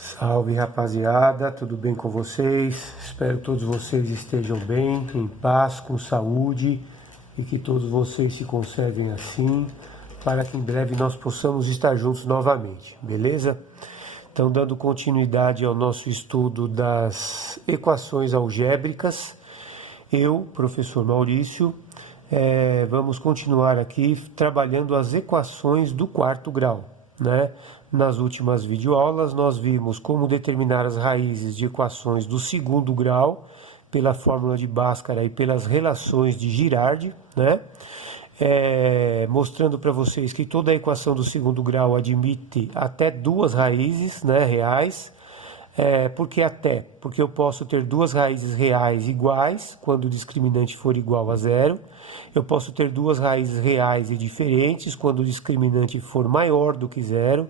Salve rapaziada, tudo bem com vocês? Espero que todos vocês estejam bem, em paz, com saúde e que todos vocês se conservem assim, para que em breve nós possamos estar juntos novamente, beleza? Então, dando continuidade ao nosso estudo das equações algébricas, eu, professor Maurício, vamos continuar aqui trabalhando as equações do quarto grau, né? Nas últimas videoaulas nós vimos como determinar as raízes de equações do segundo grau pela fórmula de Bhaskara e pelas relações de Girardi, né? Mostrando para vocês que toda a equação do segundo grau admite até duas raízes, né, reais. Por que até? Porque eu posso ter duas raízes reais iguais, quando o discriminante for igual a zero. Eu posso ter duas raízes reais e diferentes, quando o discriminante for maior do que zero.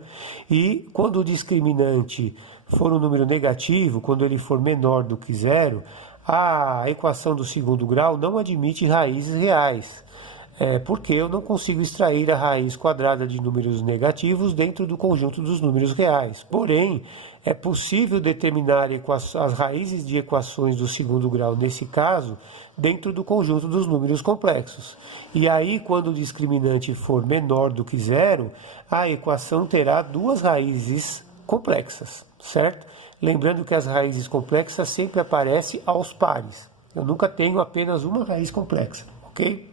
E quando o discriminante for um número negativo, quando ele for menor do que zero, a equação do segundo grau não admite raízes reais. Porque eu não consigo extrair a raiz quadrada de números negativos dentro do conjunto dos números reais. Porém, é possível determinar as raízes de equações do segundo grau, nesse caso, dentro do conjunto dos números complexos. E aí, quando o discriminante for menor do que zero, a equação terá duas raízes complexas, certo? Lembrando que as raízes complexas sempre aparecem aos pares. Eu nunca tenho apenas uma raiz complexa, ok?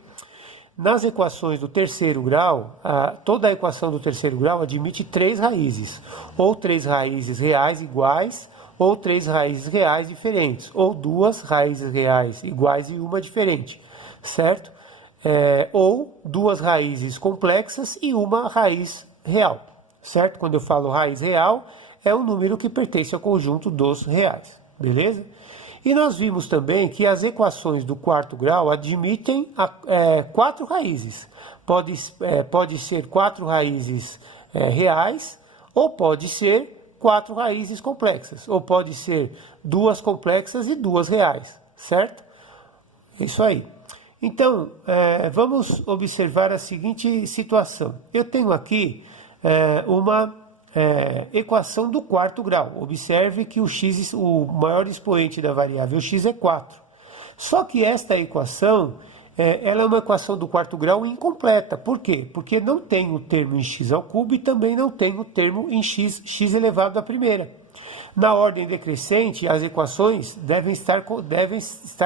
Nas equações do terceiro grau, toda a equação do terceiro grau admite três raízes, ou três raízes reais iguais, ou três raízes reais diferentes, ou duas raízes reais iguais e uma diferente, certo? Ou duas raízes complexas e uma raiz real, certo? Quando eu falo raiz real, é um número que pertence ao conjunto dos reais, beleza? E nós vimos também que as equações do quarto grau admitem quatro raízes. Pode ser quatro raízes reais, ou pode ser quatro raízes complexas, ou pode ser duas complexas e duas reais, certo? Isso aí. Então, vamos observar a seguinte situação. Eu tenho aqui uma equação do quarto grau. Observe que o maior expoente da variável x é 4. Só que esta equação, ela é uma equação do quarto grau incompleta. Por quê? Porque não tem o termo em x ao cubo e também não tem o termo em x elevado à primeira. Na ordem decrescente, as equações devem estar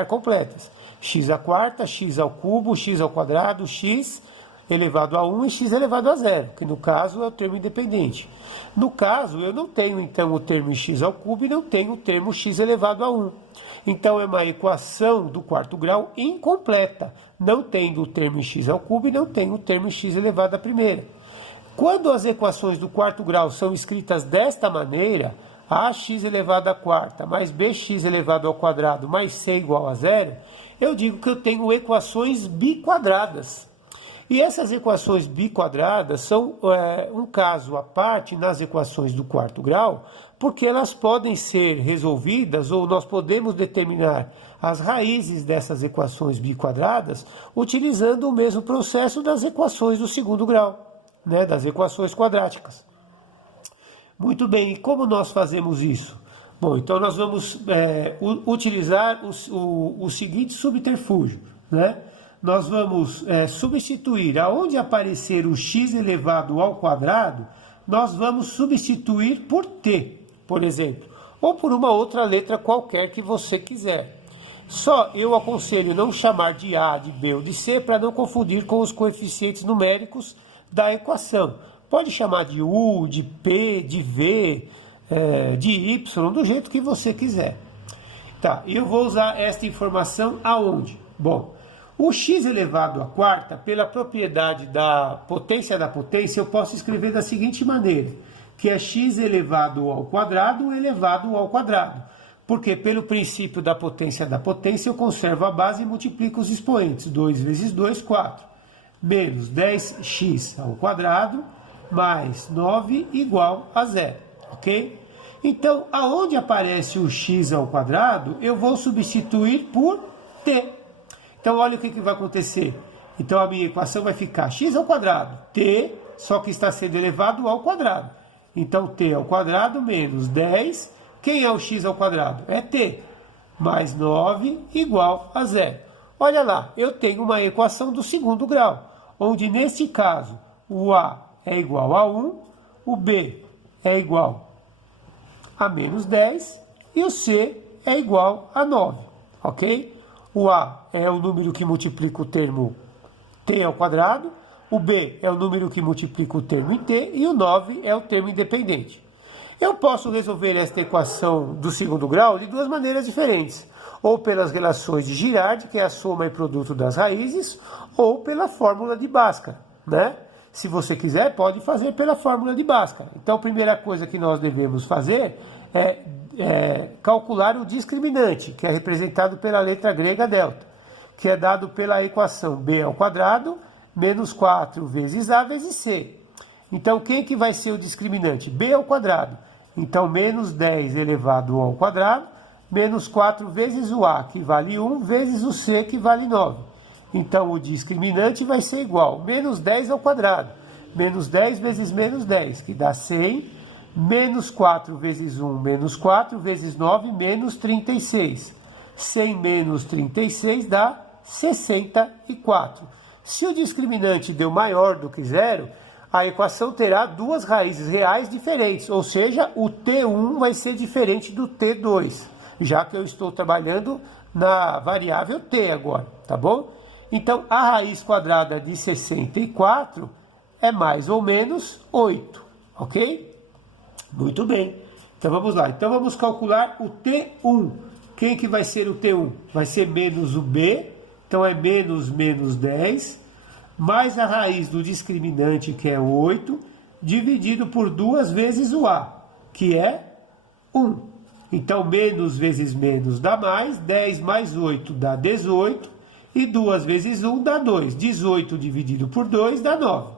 completas. X à quarta, x ao cubo, x ao quadrado, x elevado a 1 e x elevado a 0, que no caso é o termo independente. No caso, eu não tenho então o termo x ao cubo e não tenho o termo x elevado a 1. Então é uma equação do quarto grau incompleta, não tendo o termo x ao cubo e não tenho o termo x elevado à primeira. Quando as equações do quarto grau são escritas desta maneira, ax elevado à quarta mais bx elevado ao quadrado mais c igual a 0, eu digo que eu tenho equações biquadradas. E essas equações biquadradas são um caso à parte nas equações do quarto grau, porque elas podem ser resolvidas, ou nós podemos determinar as raízes dessas equações biquadradas utilizando o mesmo processo das equações do segundo grau, né, das equações quadráticas. Muito bem, e como nós fazemos isso? Bom, então nós vamos utilizar o seguinte subterfúgio, né? Nós vamos substituir, aonde aparecer o x elevado ao quadrado, nós vamos substituir por t, por exemplo, ou por uma outra letra qualquer que você quiser. Só eu aconselho não chamar de a, de b ou de c, para não confundir com os coeficientes numéricos da equação. Pode chamar de u, de p, de v, de y, do jeito que você quiser. Tá, e eu vou usar esta informação aonde? Bom, o x elevado à quarta, pela propriedade da potência, eu posso escrever da seguinte maneira, que é x elevado ao quadrado elevado ao quadrado. Porque pelo princípio da potência, eu conservo a base e multiplico os expoentes. 2 vezes 2, 4. Menos 10x ao quadrado mais 9 igual a 0. Ok? Então, aonde aparece o x ao quadrado, eu vou substituir por t. Então, olha o que vai acontecer. Então, a minha equação vai ficar x ao quadrado, t, só que está sendo elevado ao quadrado. Então, t ao quadrado menos 10. Quem é o x ao quadrado? É t. Mais 9 igual a 0. Olha lá, eu tenho uma equação do segundo grau, onde neste caso o a é igual a 1, o b é igual a menos 10 e o c é igual a 9, ok? O a é o número que multiplica o termo t ao quadrado, o b é o número que multiplica o termo em t e o 9 é o termo independente. Eu posso resolver esta equação do segundo grau de duas maneiras diferentes, ou pelas relações de Girard, que é a soma e produto das raízes, ou pela fórmula de Bhaskara, né? Se você quiser, pode fazer pela fórmula de Bhaskara. Então, a primeira coisa que nós devemos fazer é calcular o discriminante, que é representado pela letra grega delta, que é dado pela equação b ao quadrado menos 4 vezes a vezes c. Então, quem que vai ser o discriminante? B ao quadrado. Então, menos 10 elevado ao quadrado, menos 4 vezes o a, que vale 1, vezes o c, que vale 9. Então, o discriminante vai ser igual, menos 10 ao quadrado, menos 10 vezes menos 10, que dá 100, menos 4 vezes 1, menos 4, vezes 9, menos 36. 100 menos 36 dá 64. Se o discriminante deu maior do que zero, a equação terá duas raízes reais diferentes, ou seja, o T1 vai ser diferente do T2, já que eu estou trabalhando na variável T agora, tá bom? Então, a raiz quadrada de 64 é mais ou menos 8, ok? Muito bem. Então, vamos lá. Então, vamos calcular o T1. Quem que vai ser o T1? Vai ser menos o B, então é menos 10, mais a raiz do discriminante, que é 8, dividido por 2 vezes o A, que é 1. Então, menos vezes menos dá mais, 10 mais 8 dá 18, e 2 vezes 1 dá 2. 18 dividido por 2 dá 9.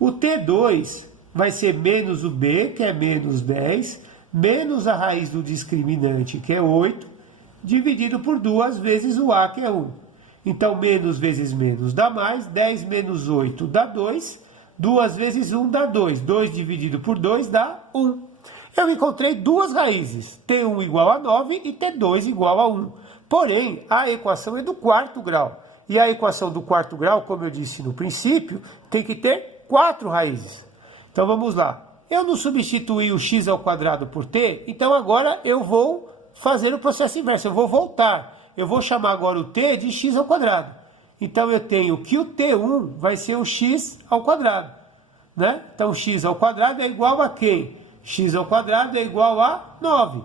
O T2 vai ser menos o B, que é menos 10, menos a raiz do discriminante, que é 8, dividido por 2 vezes o A, que é 1. Então, menos vezes menos dá mais, 10 menos 8 dá 2, 2 vezes 1 dá 2, 2 dividido por 2 dá 1. Eu encontrei duas raízes, T1 igual a 9 e T2 igual a 1. Porém, a equação é do quarto grau. E a equação do quarto grau, como eu disse no princípio, tem que ter 4 raízes. Então, vamos lá. Eu não substituí o x ao quadrado por t, então agora eu vou fazer o processo inverso, eu vou voltar. Eu vou chamar agora o t de x ao quadrado. Então, eu tenho que o t1 vai ser o x ao quadrado, né? Então, x ao quadrado é igual a quem? X ao quadrado é igual a 9,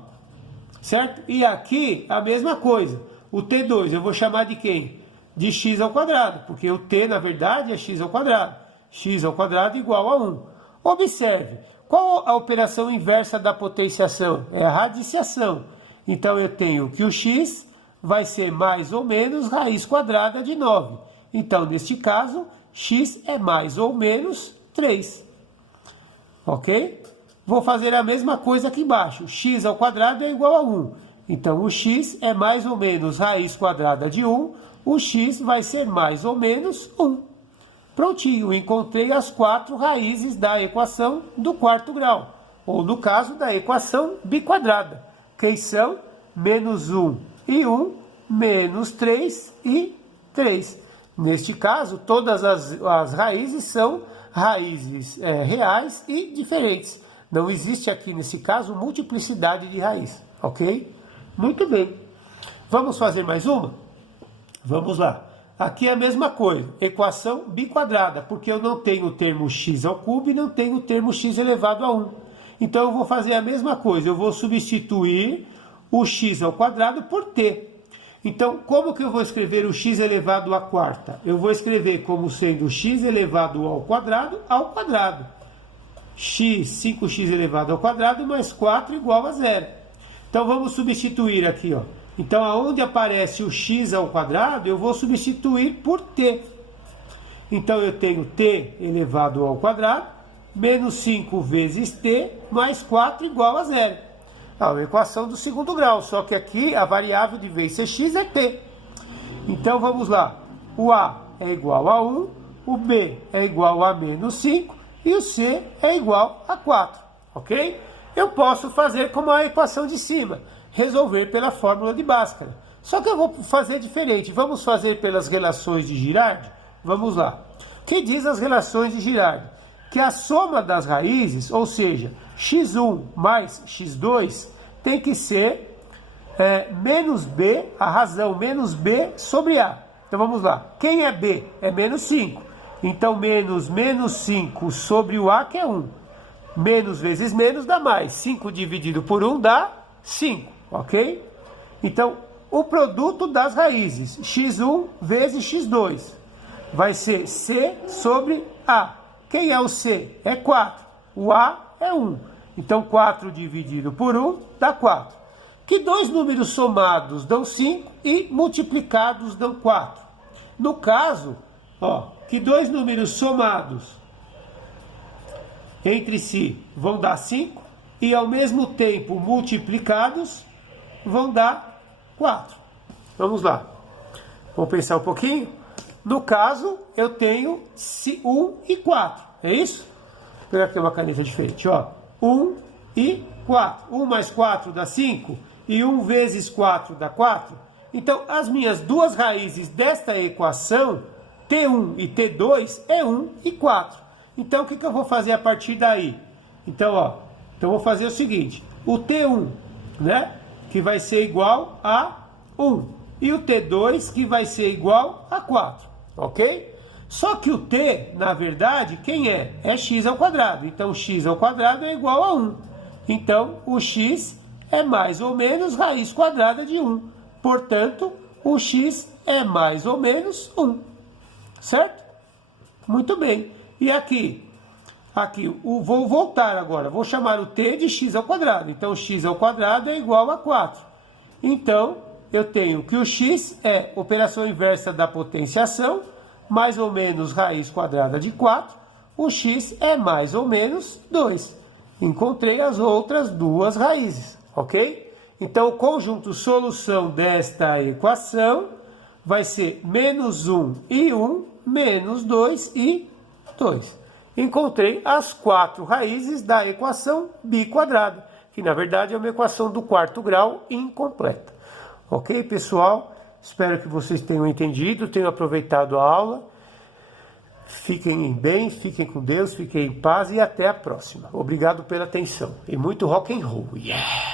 certo? E aqui, a mesma coisa. O t2 eu vou chamar de quem? De x ao quadrado, porque o t, na verdade, é x ao quadrado. X ao quadrado igual a 1. Observe, qual a operação inversa da potenciação? É a radiciação. Então, eu tenho que o x vai ser mais ou menos raiz quadrada de 9. Então, neste caso, x é mais ou menos 3. Ok? Vou fazer a mesma coisa aqui embaixo. X ao quadrado é igual a 1. Então, o x é mais ou menos raiz quadrada de 1. O x vai ser mais ou menos 1. Prontinho, encontrei as 4 raízes da equação do quarto grau. Ou, no caso, da equação biquadrada. Que são menos 1 e 1, menos 3 e 3. Neste caso, todas as raízes são raízes reais e diferentes. Não existe aqui, nesse caso, multiplicidade de raiz, ok? Muito bem. Vamos fazer mais uma? Vamos lá. Aqui é a mesma coisa, equação biquadrada, porque eu não tenho o termo x ao cubo e não tenho o termo x elevado a 1. Então, eu vou fazer a mesma coisa, eu vou substituir o x ao quadrado por t. Então, como que eu vou escrever o x elevado à quarta? Eu vou escrever como sendo x elevado ao quadrado. X, 5x elevado ao quadrado, mais 4 igual a 0. Então, vamos substituir aqui, ó. Então, aonde aparece o x ao quadrado, eu vou substituir por t. Então, eu tenho t elevado ao quadrado, menos 5 vezes t, mais 4 igual a 0. A equação do segundo grau, só que aqui a variável de vez ser x é t. Então, vamos lá. O a é igual a 1, o b é igual a menos 5 e o c é igual a 4. ok? Eu posso fazer como a equação de cima, resolver pela fórmula de Bhaskara. Só que eu vou fazer diferente. Vamos fazer pelas relações de Girard? Vamos lá. O que diz as relações de Girard? Que a soma das raízes, ou seja, x1 mais x2, tem que ser menos b, a razão menos b sobre a. Então vamos lá. Quem é b? É menos 5. Então menos 5 sobre o a, que é 1. Menos vezes menos dá mais. 5 dividido por 1 dá 5, ok? Então, o produto das raízes, x1 vezes x2, vai ser c sobre a. Quem é o c? É 4. O a é 1. Então, 4 dividido por 1 dá 4. Que dois números somados dão 5 e multiplicados dão 4. No caso, que dois números somados entre si vão dar 5 e ao mesmo tempo multiplicados vão dar 4. Vamos lá. Vamos pensar um pouquinho? No caso, eu tenho 1 e 4. É isso? Vou pegar aqui uma caneta diferente. 1 e 4. 1 mais 4 dá 5 e 1 vezes 4 dá 4. Então, as minhas duas raízes desta equação, T1 e T2, é 1 e 4. Então, o que eu vou fazer a partir daí? Então, eu vou fazer o seguinte. O T1, né, que vai ser igual a 1. E o T2, que vai ser igual a 4. Ok? Só que o T, na verdade, quem é? É x ao quadrado. Então, x ao quadrado é igual a 1. Então, o x é mais ou menos raiz quadrada de 1. Portanto, o x é mais ou menos 1. Certo? Muito bem. E aqui, vou voltar agora. Vou chamar o t de x ao quadrado. Então, x ao quadrado é igual a 4. Então, eu tenho que o x é operação inversa da potenciação, mais ou menos raiz quadrada de 4. O x é mais ou menos 2. Encontrei as outras duas raízes, ok? Então, o conjunto solução desta equação vai ser menos 1 e 1, menos 2 e 2. Encontrei as 4 raízes da equação biquadrada, que na verdade é uma equação do quarto grau incompleta. Ok, pessoal? Espero que vocês tenham entendido, tenham aproveitado a aula. Fiquem bem, fiquem com Deus, fiquem em paz e até a próxima. Obrigado pela atenção. E muito rock and roll. Yeah!